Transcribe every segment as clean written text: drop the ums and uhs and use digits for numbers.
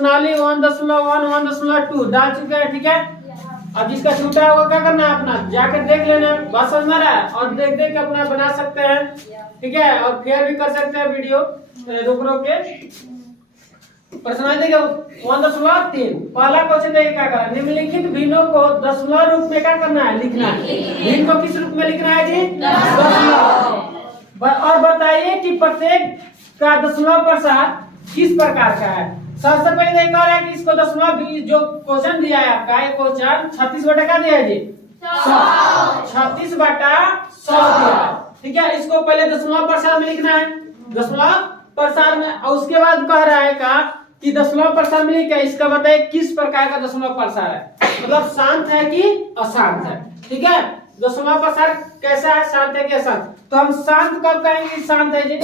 प्रश्नावली 1.1 1.2 डाल चुके हैं, ठीक है। अब जिसका छूटा होगा क्या करना है, अपना जाकर देख लेना, बात समझ में आ रहा है, और देख देख के अपना बना सकते हैं, ठीक है, और शेयर भी कर सकते हैं वीडियो रुक रुक के। प्रश्नावली देखो 1.3 पहला क्वेश्चन देखिए क्या करना है, निम्नलिखित भिन्नों को दशमलव रूप में क्या करना है, लिखना है। भिन्न को किस रूप में लिखना है जी, दशमलव। और बताइए कि प्रत्येक का दशमलव प्रसार किस प्रकार का है। सबसे पहले देखा रहा है कि इसको दशमलव जो क्वेश्चन दिया है आपका, ये क्वेश्चन 36 बटा का दिया है जी, 36 बटा 100 दिया है, ठीक है। इसको पहले दशमलव प्रसार में लिखना है, दशमलव प्रसार में, और उसके बाद कह रहा है का कि दशमलव प्रसार में लिखा है, इसका बताइए किस प्रकार का दशमलव प्रसार है, मतलब शांत है कि अशांत है, ठीक है। दशमलव प्रसार कैसा है, शांत है कि अशांत। तो हम शांत कब कहेंगे शांत है जी,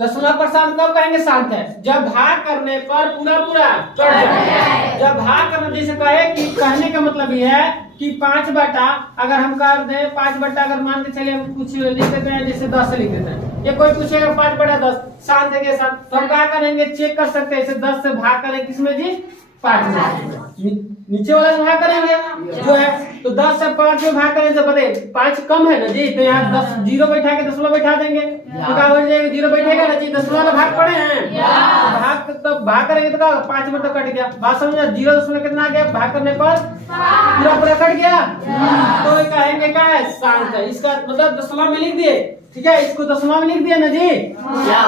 दशमलव प्रसार कब कहेंगे शांत है, जब भाग करने पर पूरा पूरा कट जाए। जब भाग करना, जैसे कहे कि कहने का मतलब ये है कि 5 बटा अगर हम कर दें 5 बटा, अगर मान के चलिए हम कुछ लिख देते हैं, जैसे 10 लिख देते हैं, ये कोई पूछेगा 5 बटा 10 शांत है के साथ, तो हम क्या करेंगे, चेक कर सकते हैं, इसे 10 से भाग करें किसमें जी, 5 में, नीचे वाला में भाग करेंगे जो है, तो 10 से 5 में भाग करेंगे तो बताइए 5 कम है ना जी, तो यहाँ 10 जीरो बैठा के दशमलव बैठा देंगे, तो क्या हो जाएगा, जीरो बैठेगा ना जी, दशमलव में भाग पड़े हैं, भाग तो भाग करेंगे तो क्या 5 में तो कट गया, बात समझा, 0 दशमलव कितना आ गया, भाग करने पर पूरा पूरा कट गया, तो ये कहेंगे क्या है, शांत है। इसका मतलब दशमलव में लिख दिए, ठीक है, इसको दशमलव में लिख दिया ना जी,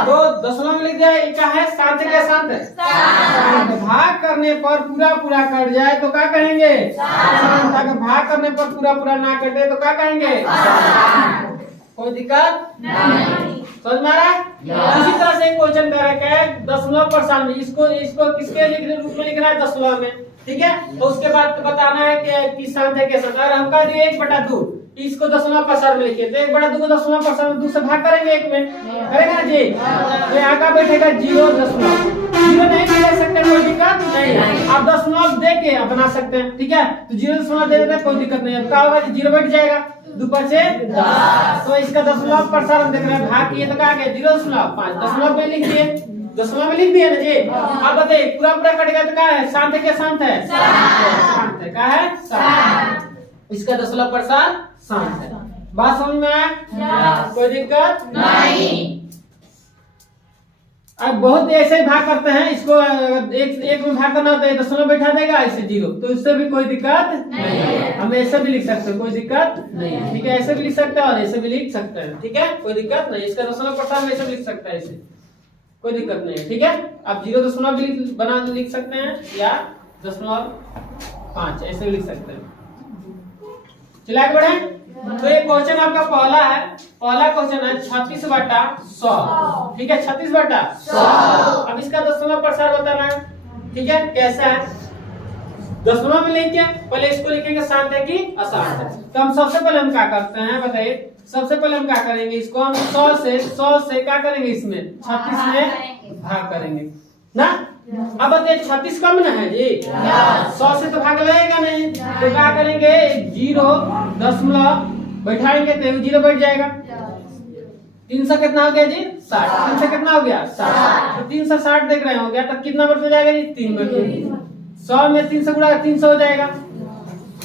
तो दशमलव में लिख दिया, ये क्या है, शांत है क्या, शांत है, भाग करने पर पूरा पूरा कट जाए तो क्या कहेंगे, शांत। अगर भाग करने पर पूरा पूरा ना कटे तो क्या कहेंगे, कोई दिक्कत नहीं, समझ में आ रहा है। इसी तरह से क्वेश्चन कर रखा है दशमलव प्रसार में, इसको किसके रूप में लिखना है, दशमलव में, ठीक है। तो उसके बाद बताना है कि शांत है कैसा, अगर हम कह दिए 1/2 इसको दशमलव प्रसार में लिखिए, तो 1/2 को दशमलव प्रसार में 2 से भाग करेंगे, 1 में करेगा ना जी, तो यहाँ का बैठेगा 0 दशमलव, 0 नहीं भी ले सकते, कोई दिक्कत नहीं, आप दशमलव दे के बना सकते हैं, ठीक है। तो 0 दशमलव दे देते हैं, कोई दिक्कत नहीं है, क्या होगा, 0 बैठ जाएगा, 2 5 10, तो इसका दशमलव प्रसार हम देख रहे हैं, भाग किए तो क्या गया 0.5 दशमलव में लिख दिए, दशमलव में लिख दिए ना जी। आप बताइए पूरा पूरा कट गया तो क्या है, शांत है क्या, शांत है, शांत है, क्या है, शांत। इसका दशमलव प्रसार शांत है, बात समझ में आया, कोई दिक्कत नहीं। अब बहुत ऐसे ही भाग करते हैं, इसको एक में भाग करना होता है, दशमलव बैठा देगा ऐसे 0, तो इससे भी कोई दिक्कत नहीं, हम ऐसे भी लिख सकते हैं, कोई दिक्कत नहीं, ठीक है, ऐसे भी लिख सकते हैं और ऐसे भी लिख सकते हैं, ठीक है, कोई दिक्कत नहीं। इसका दशमलव प्रसार में ऐसे लिख सकते हैं, ऐसे कोई दिक्कत नहीं है, ठीक है। आप 0 दशमलव भी बना लिख सकते हैं या 0.5 ऐसे लिख सकते हैं। चलिए आगे बढ़े, तो ये क्वेश्चन आपका पहला क्वेश्चन है 36 बटा 100, ठीक है, 36 बटा 100। अब इसका दशमलव प्रसार बताना है, ठीक है, कैसा है, दशमलव में लेके पहले इसको लिखेंगे शांत है कि अशांत है। तो हम सबसे पहले हम क्या करते हैं बताइए, सबसे पहले हम क्या करेंगे, इसको हम 100 से क्या करेंगे, इसमें 36 में भाग करेंगे ना। अब बताइए 36 कम ना है जी, 100 से तो भाग लगेगा नहीं, तो क्या करेंगे 0 दशमलव बैठाएंगे तो 0 बैठ जाएगा, 300 कितना हो गया जी 60, 300 कितना हो गया 60, तो 360 देख रहे हो गया, तो कितना बढ़ जाएगा जी 3 बढ़, 100 में 300 गुणा 300 हो जाएगा,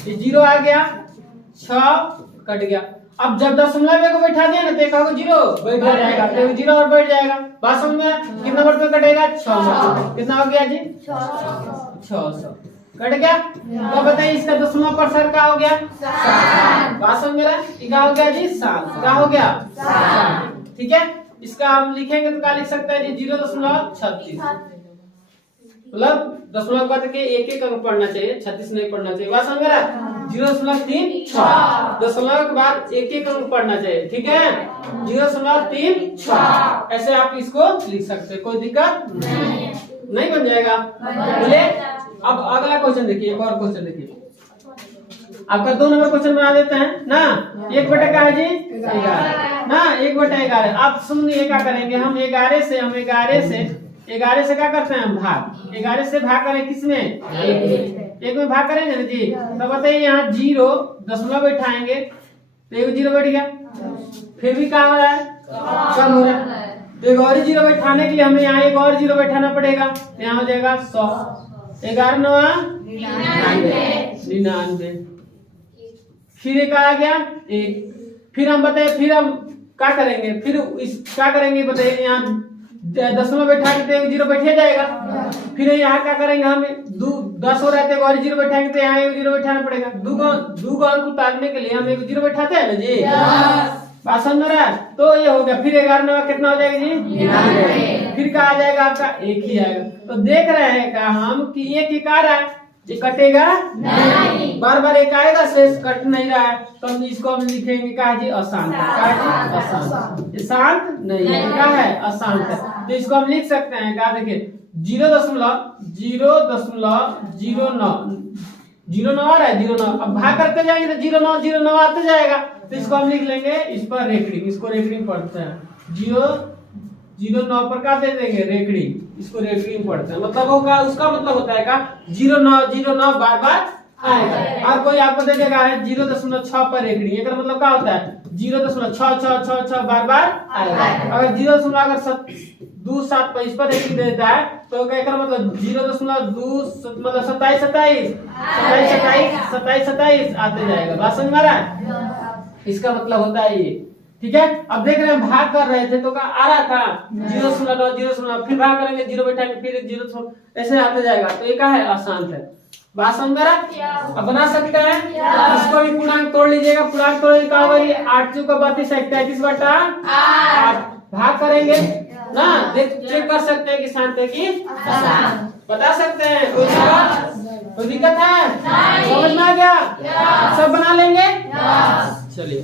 ये 0 आ गया, 6 कट गया। अब जब दशमलव को बैठा दिया ना तो एक 0 बैठ जाएगा, तो 0 और बैठ जाएगा, बात समझ में, कितना बढ़ कटेगा 600, कितना हो गया जी 600 कट गया। तो बताइए इसका दशमलव प्रसार क्या हो गया, बात समझ में, क्या हो गया जी 7, क्या हो गया 7, ठीक है। इसका हम लिखेंगे तो क्या लिख सकते हैं जी 0.36, मतलब दशमलव का के एक अंक पढ़ना चाहिए, 36 नहीं पढ़ना चाहिए, बात समझ रहा, 0.36 दशमलव के बाद एक अंक पढ़ना चाहिए, ठीक है, 0.36 ऐसे आप इसको लिख सकते हैं, कोई दिक्कत नहीं बन जाएगा, बोले। अब अगला क्वेश्चन देखिए, एक और क्वेश्चन देखिए, आपका 2 नंबर क्वेश्चन बना देते हैं ना, 1 बटा क्या है जी 11 ना, 1 बटा 11। आप सुनिए क्या करेंगे, हम 11 से क्या करते हैं, हम भाग 11 से भाग करें किसमें, 1 में भाग करेंगे ना जी, तो बताइए यहाँ 0 दशमलव बैठाएंगे तो 0 बैठ गया, फिर भी क्या हो रहा है, कम हो रहा है, तो एक और जीरो बैठाने के लिए हमें यहाँ एक और जीरो बैठाना पड़ेगा, तो यहाँ हो जाएगा 100। 11 9 99। फिर एक आ गया 1। फिर हम बताइए, फिर हम क्या करेंगे, फिर इस क्या करेंगे बताइए, यहाँ दशमलव बैठा के तो जीरो बैठे जाएगा। फिर यहाँ क्या करेंगे, हम 10 हो रहा है तो और जीरो बैठाएंगे, तो यहाँ एक जीरो बैठाना पड़ेगा। दो को अंक उतारने के लिए हम एक जीरो बैठाते हैं ना जी। बात समझ रहा है? तो ये हो गया। फिर 11 9 कितना हो जाएगा जी? 99। फिर क्या आ जाएगा आपका? 1 ही आएगा। तो देख रहे हैं का हम कि ये क्या रहा है, ये कटेगा नहीं, बार बार एक आएगा, शेष कट नहीं रहा है, तो हम इसको हम लिखेंगे क्या जी? अशांत। क्या जी? अशांत। ये शांत नहीं है, क्या है? अशांत है। तो इसको हम लिख सकते हैं क्या, देखिए 0.009 आ रहा है, 09। अब भाग करते जाएंगे तो 0.9 आते जाएगा, तो इसको हम लिख लेंगे इस पर रेखड़ी, इसको रेखड़ी पढ़ते हैं 0.09 पर क्या दे देंगे? रेखड़ी, इसको रेखड़ी में पढ़ते हैं। मतलब होगा, उसका मतलब होता है का 0.9 बार बार आएगा। और कोई आपको दे देगा है 0.6 पर रेखड़ी, इसका मतलब क्या होता है? 0.6 बार बार आएगा। अगर 0.27 पर इस पर रेखड़ी दे देता है तो क्या मतलब 0.2 मतलब 27 आते जाएगा। बात समझ में आ रहा है? इसका मतलब होता है ये, ठीक है। अब देख रहे हैं भाग कर रहे थे तो क्या आ रहा था 0.0, फिर भाग करेंगे 0 बैठाएंगे, फिर 0 ऐसे आते जाएगा, तो ये क्या है? अशांत है। बात समझ में आ रहा है? अब बना सकते हैं, इसको भी पूर्णांक तोड़ लीजिएगा। पूर्णांक तोड़ने का होगा 8 चौका 32 33 बटा 8। भाग करेंगे ना, चेक कर सकते हैं कि शांत है कि अशांत, बता सकते हैं। कोई दिक्कत है? समझ में आ गया? सब बना लेंगे, चलिए।